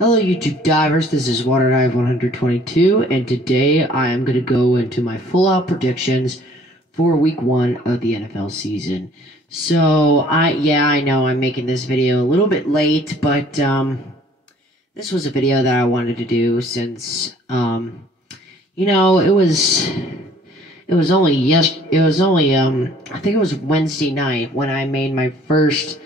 Hello YouTube divers, this is WaterDive122 and today I am going to go into my full out predictions for week 1 of the NFL season. So, I know I'm making this video a little bit late, but this was a video that I wanted to do since I think it was Wednesday night when I made my first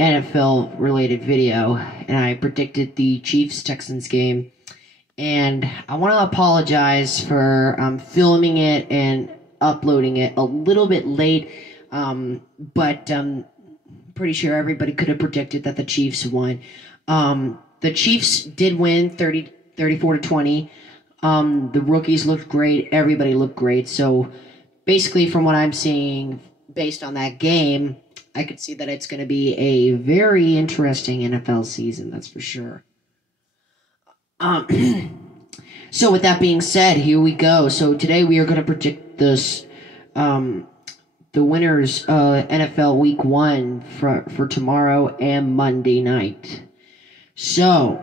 NFL related video and I predicted the Chiefs-Texans game, and I want to apologize for filming it and uploading it a little bit late, but pretty sure everybody could have predicted that the Chiefs won. The Chiefs did win 34-20. The rookies looked great. Everybody looked great. So basically, from what I'm seeing based on that game, I could see that it's going to be a very interesting NFL season, that's for sure. So with that being said, here we go. So today we are going to predict the winners NFL Week 1 for tomorrow and Monday night. So,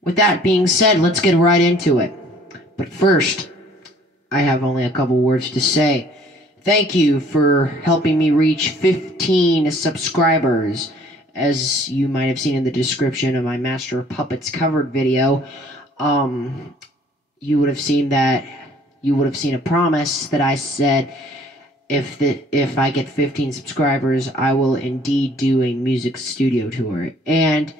with that being said, let's get right into it. But first, I have only a couple words to say. Thank you for helping me reach 15 subscribers. As you might have seen in the description of my Master of Puppets covered video, you would have seen a promise that I said if I get 15 subscribers, I will indeed do a music studio tour. And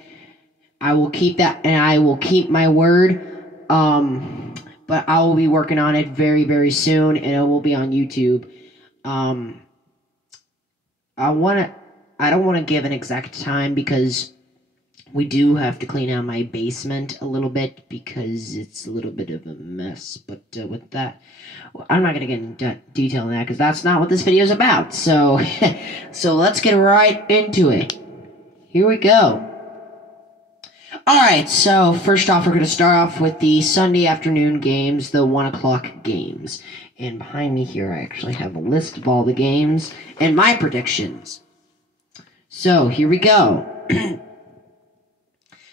I will keep that, and I will keep my word. But I will be working on it very, very soon, and it will be on YouTube. I don't want to give an exact time because we do have to clean out my basement a little bit because it's a little bit of a mess. But with that, I'm not going to get into detail on that because that's not what this video is about. So, so let's get right into it. Here we go. Alright, so first off, we're going to start off with the Sunday afternoon games, the 1 o'clock games. And behind me here, I actually have a list of all the games and my predictions. So, here we go.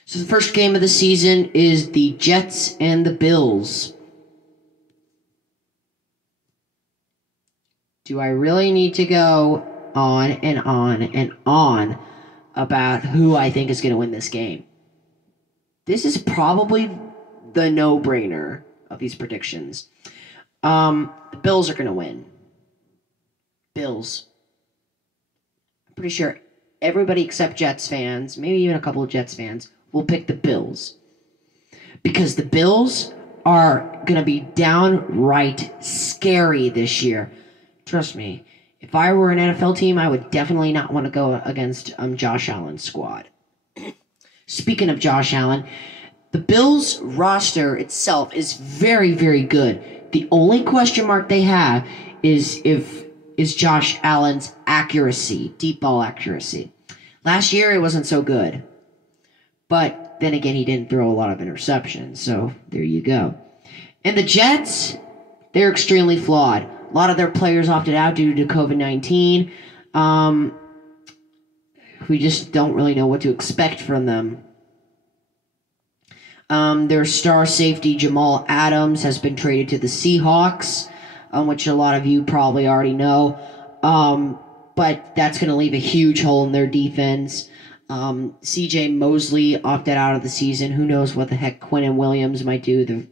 So, the first game of the season is the Jets and the Bills. Do I really need to go on and on and on about who I think is going to win this game? This is probably the no-brainer of these predictions. The Bills are going to win. Bills. I'm pretty sure everybody except Jets fans, maybe even a couple of Jets fans, will pick the Bills. Because the Bills are going to be downright scary this year. Trust me, if I were an NFL team, I would definitely not want to go against Josh Allen's squad. Speaking of Josh Allen, the Bills roster itself is very, very good. The only question mark they have is Josh Allen's accuracy, deep ball accuracy. Last year it wasn't so good. But then again, he didn't throw a lot of interceptions, so there you go. And the Jets, they're extremely flawed. A lot of their players opted out due to COVID-19. We just don't really know what to expect from them. Their star safety, Jamal Adams, has been traded to the Seahawks, which a lot of you probably already know. But that's going to leave a huge hole in their defense. C.J. Mosley opted out of the season. Who knows what the heck Quinnen Williams might do, the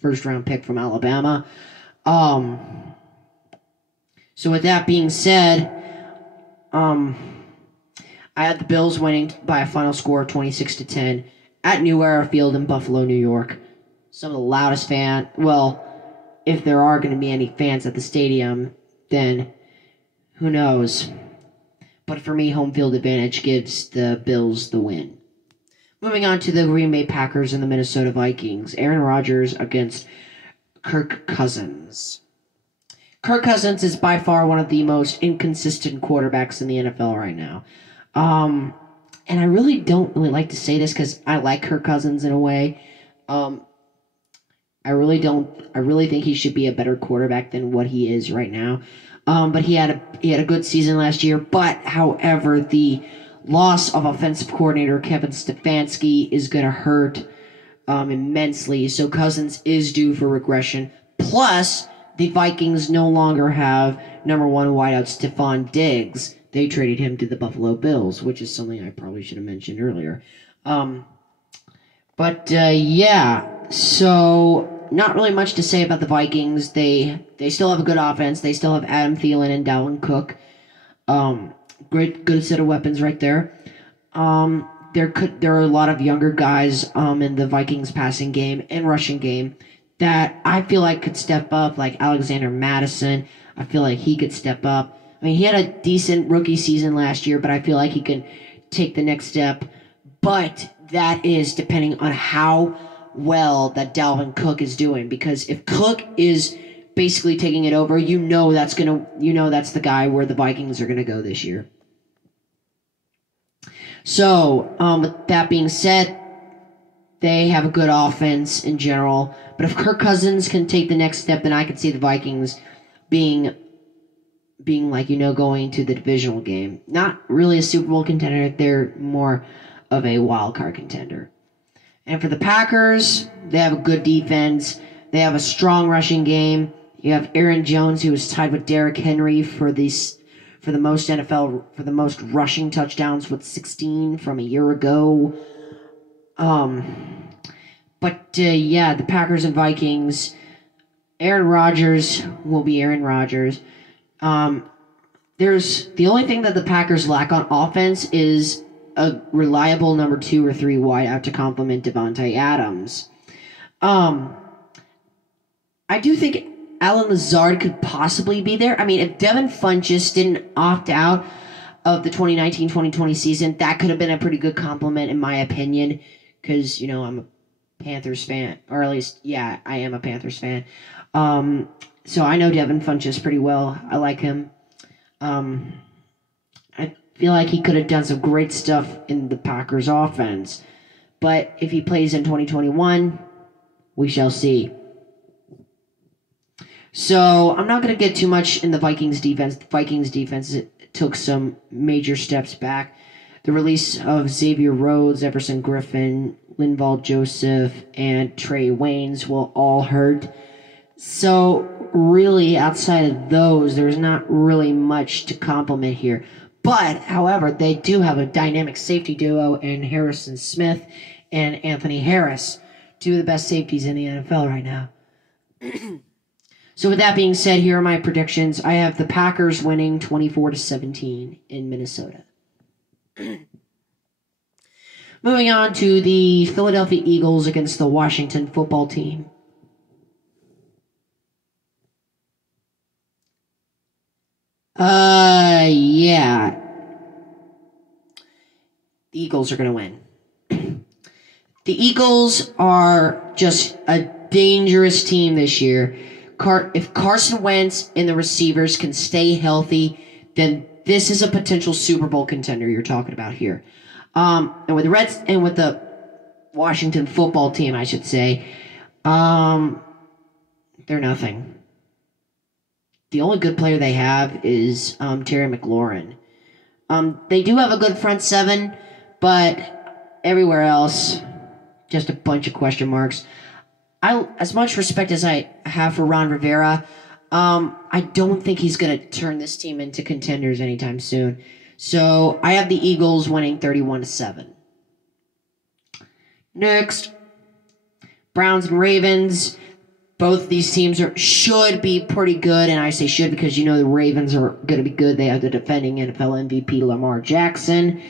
first-round pick from Alabama. So with that being said, I had the Bills winning by a final score of 26-10 at New Era Field in Buffalo, New York. Some of the loudest fans, well, if there are going to be any fans at the stadium, then who knows. But for me, home field advantage gives the Bills the win. Moving on to the Green Bay Packers and the Minnesota Vikings. Aaron Rodgers against Kirk Cousins. Kirk Cousins is by far one of the most inconsistent quarterbacks in the NFL right now. And I really don't really like to say this because I like Kirk Cousins in a way. I really think he should be a better quarterback than what he is right now. But he had a good season last year. But however, the loss of offensive coordinator Kevin Stefanski is going to hurt immensely. So Cousins is due for regression. Plus, the Vikings no longer have number one wideout Stephon Diggs. They traded him to the Buffalo Bills, which is something I probably should have mentioned earlier. Yeah, so not really much to say about the Vikings. They still have a good offense. They still have Adam Thielen and Dalvin Cook. Good set of weapons right there. There are a lot of younger guys in the Vikings passing game and rushing game that I feel like could step up, like Alexander Mattison. I feel like he could step up. I mean, he had a decent rookie season last year, but I feel like he can take the next step. But that is depending on how well that Dalvin Cook is doing. Because if Cook is basically taking it over, that's the guy where the Vikings are gonna go this year. So, with that being said, they have a good offense in general. But if Kirk Cousins can take the next step, then I could see the Vikings being going to the divisional game. Not really a Super Bowl contender. They're more of a wild card contender. And for the Packers, they have a good defense. They have a strong rushing game. You have Aaron Jones, who is tied with Derrick Henry for the most rushing touchdowns with 16 from a year ago. The Packers and Vikings. Aaron Rodgers will be Aaron Rodgers. There's the only thing that the Packers lack on offense is a reliable number 2 or 3 wideout to complement Devontae Adams. I do think Allen Lazard could possibly be there. I mean, if Devin Funchess didn't opt out of the 2019-2020 season, that could have been a pretty good compliment in my opinion, because, I'm a Panthers fan, or at least, yeah, I am a Panthers fan. So I know Devin Funchess pretty well. I like him. I feel like he could have done some great stuff in the Packers offense. But if he plays in 2021, we shall see. So I'm not going to get too much in the Vikings defense. The Vikings defense took some major steps back. The release of Xavier Rhodes, Everson Griffin, Linval Joseph, and Trey Waynes will all hurt. So really, outside of those, there's not really much to compliment here. But, however, they do have a dynamic safety duo in Harrison Smith and Anthony Harris, two of the best safeties in the NFL right now. So with that being said, here are my predictions. I have the Packers winning 24-17 in Minnesota. Moving on to the Philadelphia Eagles against the Washington football team. Yeah. The Eagles are going to win. The Eagles are just a dangerous team this year. If Carson Wentz and the receivers can stay healthy, then this is a potential Super Bowl contender you're talking about here. And with the Washington football team, I should say, they're nothing. The only good player they have is Terry McLaurin. They do have a good front seven, but everywhere else, just a bunch of question marks. As much respect as I have for Ron Rivera, I don't think he's going to turn this team into contenders anytime soon. So I have the Eagles winning 31-7. Next, Browns and Ravens. Both these teams should be pretty good, and I say should because the Ravens are going to be good. They have the defending NFL MVP Lamar Jackson.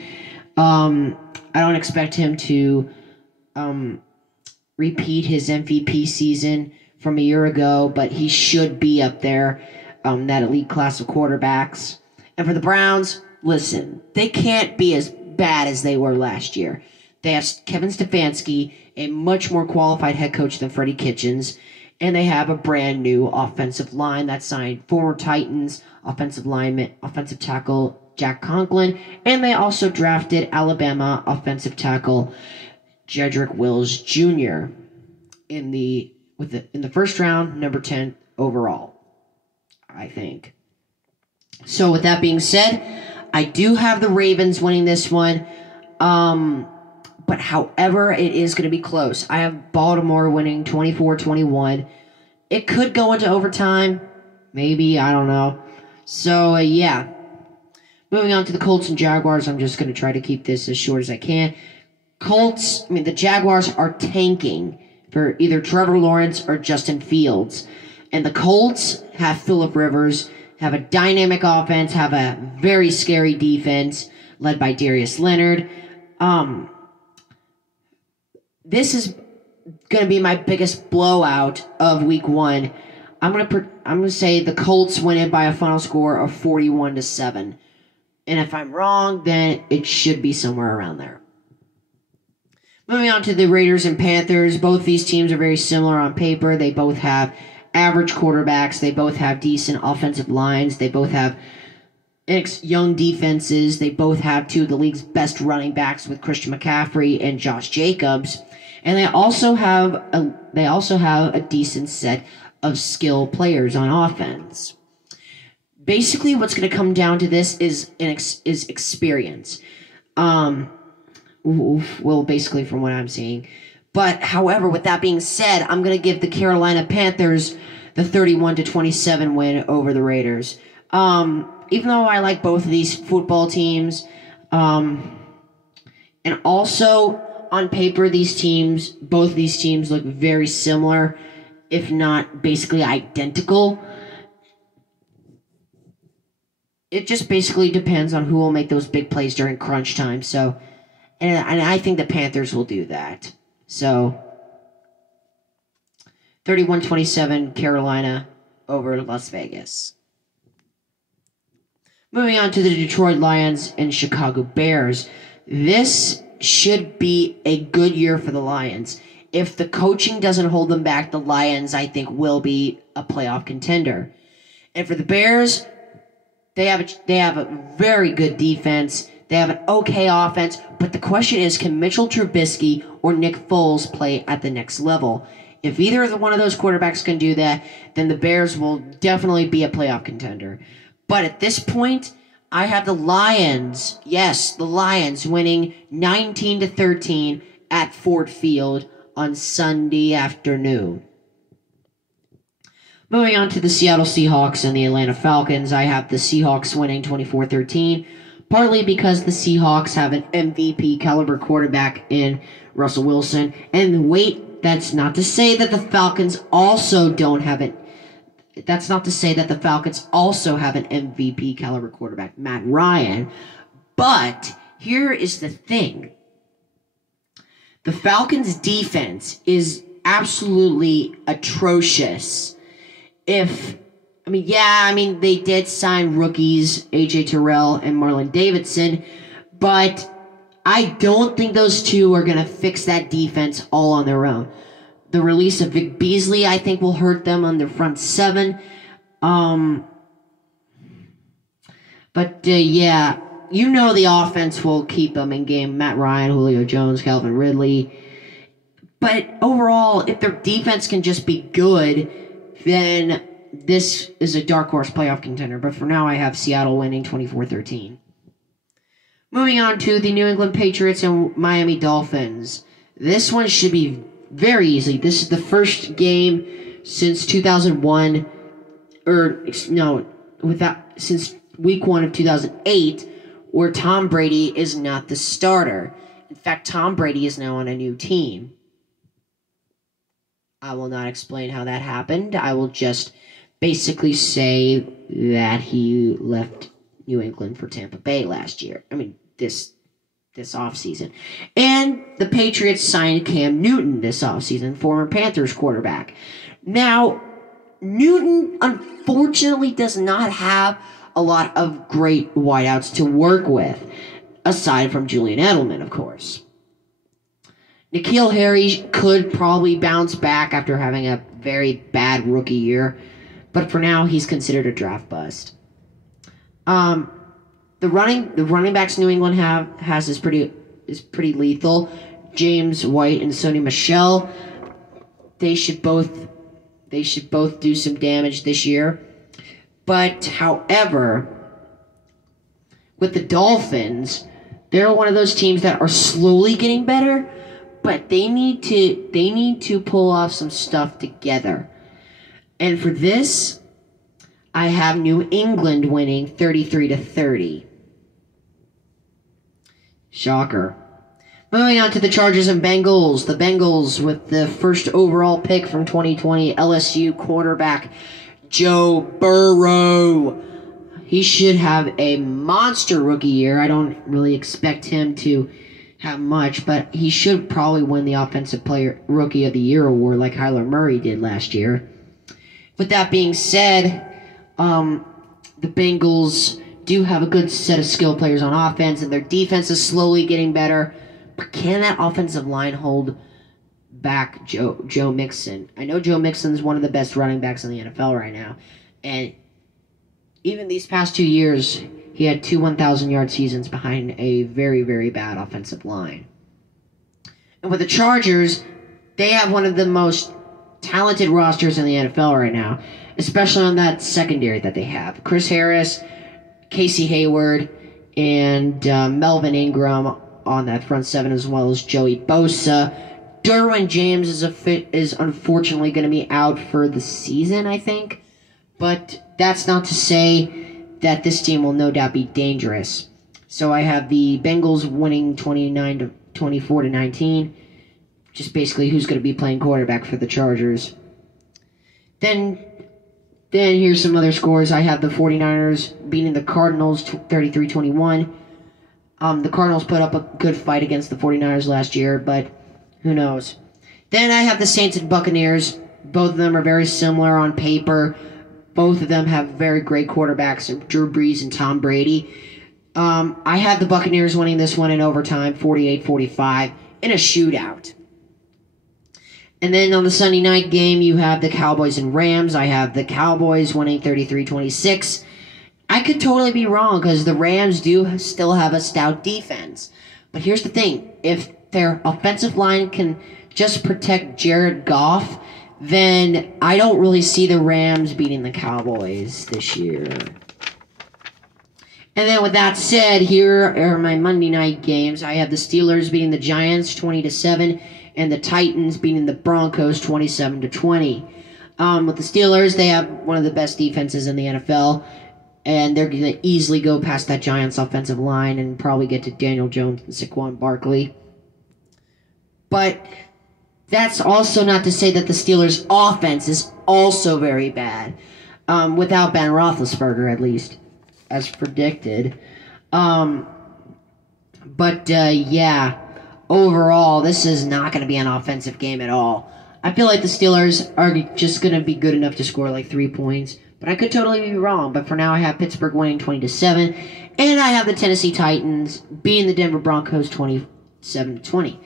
I don't expect him to repeat his MVP season from a year ago, but he should be up there, that elite class of quarterbacks. And for the Browns, listen, they can't be as bad as they were last year. They have Kevin Stefanski, a much more qualified head coach than Freddie Kitchens, and they have a brand new offensive line that signed former Titans offensive tackle Jack Conklin, and they also drafted Alabama offensive tackle Jedrick Wills Jr. in the first round, number 10 overall, I think. So with that being said, I do have the Ravens winning this one. But however, it is going to be close. I have Baltimore winning 24-21. It could go into overtime. Maybe. I don't know. So, yeah. Moving on to the Colts and Jaguars. I'm just going to try to keep this as short as I can. The Jaguars are tanking for either Trevor Lawrence or Justin Fields. And the Colts have Phillip Rivers, have a dynamic offense, have a very scary defense led by Darius Leonard. This is going to be my biggest blowout of Week 1. I'm going to say the Colts win it by a final score of 41-7. And if I'm wrong, then it should be somewhere around there. Moving on to the Raiders and Panthers. Both these teams are very similar on paper. They both have average quarterbacks. They both have decent offensive lines. They both have young defenses. They both have two of the league's best running backs with Christian McCaffrey and Josh Jacobs. And they also have a decent set of skill players on offense. Basically, what's going to come down to this is experience. Basically from what I'm seeing. But, however, with that being said, I'm going to give the Carolina Panthers the 31-27 win over the Raiders. Even though I like both of these football teams, and also on paper, both of these teams look very similar, if not basically identical. It just basically depends on who will make those big plays during crunch time. So, and I think the Panthers will do that. So, 31-27 Carolina over Las Vegas. Moving on to the Detroit Lions and Chicago Bears. This should be a good year for the Lions. If the coaching doesn't hold them back, the Lions, I think, will be a playoff contender. And for the Bears, they have a very good defense. They have an okay offense. But the question is, can Mitchell Trubisky or Nick Foles play at the next level? If either one of those quarterbacks can do that, then the Bears will definitely be a playoff contender. But at this point, I have the Lions, the Lions winning 19-13 at Ford Field on Sunday afternoon. Moving on to the Seattle Seahawks and the Atlanta Falcons, I have the Seahawks winning 24-13, partly because the Seahawks have an MVP caliber quarterback in Russell Wilson. And wait, that's not to say that the Falcons also don't have it. That's not to say that the Falcons also have an MVP caliber quarterback, Matt Ryan. But here is the thing. The Falcons' defense is absolutely atrocious. They did sign rookies, A.J. Terrell and Marlon Davidson, but I don't think those two are going to fix that defense all on their own. The release of Vic Beasley, I think, will hurt them on their front seven. The offense will keep them in game. Matt Ryan, Julio Jones, Calvin Ridley. But overall, if their defense can just be good, then this is a dark horse playoff contender. But for now, I have Seattle winning 24-13. Moving on to the New England Patriots and Miami Dolphins. This one should be very easy. This is the first game since 2001, since week 1 of 2008, where Tom Brady is not the starter. In fact, Tom Brady is now on a new team. I will not explain how that happened. I will just basically say that he left New England for Tampa Bay this offseason. And the Patriots signed Cam Newton this offseason, former Panthers quarterback. Now, Newton unfortunately does not have a lot of great wideouts to work with, aside from Julian Edelman, of course. N'Keal Harry could probably bounce back after having a very bad rookie year, but for now, he's considered a draft bust. The running backs New England has is pretty lethal. James White and Sony Michel. They should both do some damage this year. But however, with the Dolphins, they're one of those teams that are slowly getting better, but they need to pull off some stuff together. And for this, I have New England winning 33-30. Shocker. Moving on to the Chargers and Bengals. The Bengals with the first overall pick from 2020 LSU quarterback Joe Burrow. He should have a monster rookie year. I don't really expect him to have much, but he should probably win the Offensive Player Rookie of the Year award like Kyler Murray did last year. With that being said, the Bengals do have a good set of skill players on offense, and their defense is slowly getting better. But can that offensive line hold back Joe Mixon? I know Joe Mixon's one of the best running backs in the NFL right now, and even these past 2 years, he had 2 1,000-yard seasons behind a very, very bad offensive line. And with the Chargers, they have one of the most talented rosters in the NFL right now, especially on that secondary that they have. Chris Harris, Casey Hayward, and Melvin Ingram on that front seven, as well as Joey Bosa. Derwin James is unfortunately going to be out for the season, I think. But that's not to say that this team will no doubt be dangerous. So I have the Bengals winning 24-19. Just basically who's going to be playing quarterback for the Chargers. Then here's some other scores. I have the 49ers beating the Cardinals 33-21. The Cardinals put up a good fight against the 49ers last year, but who knows. Then I have the Saints and Buccaneers. Both of them are very similar on paper. Both of them have very great quarterbacks, Drew Brees and Tom Brady. I have the Buccaneers winning this one in overtime, 48-45, in a shootout. And then on the Sunday night game, you have the Cowboys and Rams. I have the Cowboys winning 33-26. I could totally be wrong because the Rams do still have a stout defense. But here's the thing. If their offensive line can just protect Jared Goff, then I don't really see the Rams beating the Cowboys this year. And then with that said, here are my Monday night games. I have the Steelers beating the Giants 20-7. And the Titans beating the Broncos 27-20. With the Steelers, they have one of the best defenses in the NFL, and they're going to easily go past that Giants offensive line and probably get to Daniel Jones and Saquon Barkley. But that's also not to say that the Steelers' offense is also very bad, without Ben Roethlisberger, at least, as predicted. Yeah. Overall, this is not going to be an offensive game at all. I feel like the Steelers are just going to be good enough to score like 3 points. But I could totally be wrong. But for now, I have Pittsburgh winning 20-7. And I have the Tennessee Titans beating the Denver Broncos 27-20.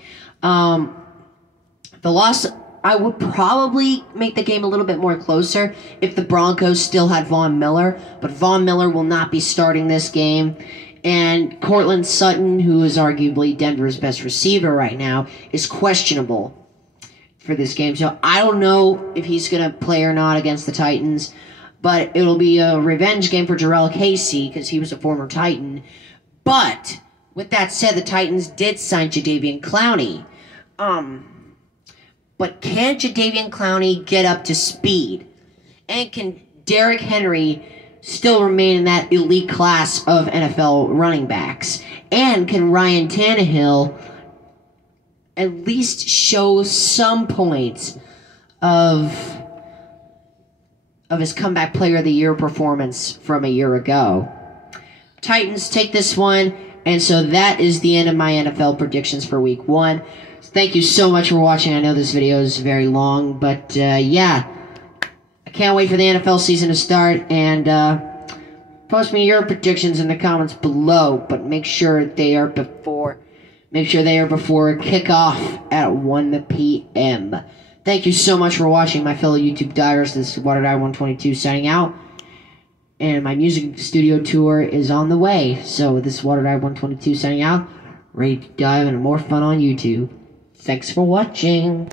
The loss, I would probably make the game a little bit more closer if the Broncos still had Von Miller. But Von Miller will not be starting this game. And Courtland Sutton, who is arguably Denver's best receiver right now, is questionable for this game. So I don't know if he's going to play or not against the Titans. But it'll be a revenge game for Jurrell Casey because he was a former Titan. But with that said, the Titans did sign Jadeveon Clowney. But can Jadeveon Clowney get up to speed? And can Derrick Henry still remain in that elite class of NFL running backs? And can Ryan Tannehill at least show some points of his comeback player of the year performance from a year ago? Titans take this one, and so that is the end of my NFL predictions for week 1. Thank you so much for watching. I know this video is very long, but yeah. I can't wait for the NFL season to start, and post me your predictions in the comments below, but make sure they are before kickoff at 1 p.m. Thank you so much for watching, my fellow YouTube divers. This is WaterDive122 signing out, and my music studio tour is on the way. So this is WaterDive122 signing out, ready to dive into more fun on YouTube. Thanks for watching.